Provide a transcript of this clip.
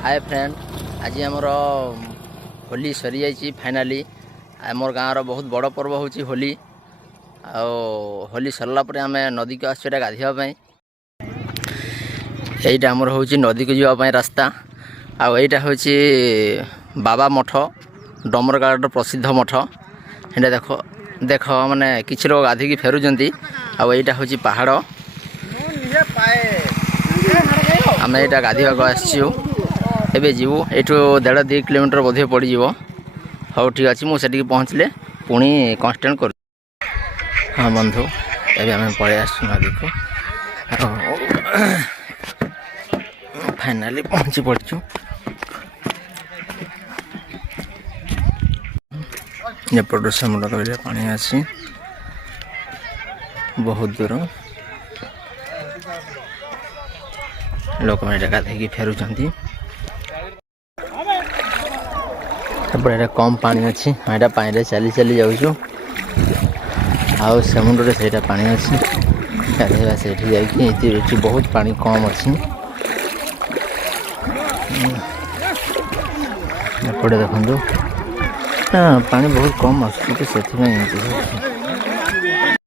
Hi friend, आज आमर होली सरी जाइए फाइनाली। आमर गाँव बहुत बड़ पर्व होची होली। होली सरला पर आम नदी को आसटा गाधोवाई। यहीटा आमर हूँ नदी को जावाई रास्ता। आईटा हूँ बाबा मठ, डमरगाड़ प्रसिद्ध मठ। ये देख देख माने किसी लोग गाधिकी फेरुंट। आईटा हूँ पहाड़। आम यहाँ गाधोक आसचु। एबे जीवु एठू 1.5-2 किलोमीटर बोधे पड़ी जीवो। हाँ ठीक अच्छे, मुझे पहुँचले पुणी कन्स्टेंट कर। हाँ बंधु, एबे आम पलि आस नदी को। फाइनाली पहुँची पड़चु। एपट समुद्र कड़े पानी आसी बहुत दूर। लोक मैंने गाधे फेरुंट। एपटे कम पानी अच्छी। यहाँ पानी चली चली जाऊँ। आउ समुद्र से पानी अच्छी। गाधेवा से जाकि बहुत पानी कम अच्छी। एपटे देखो ना पानी बहुत कम आस।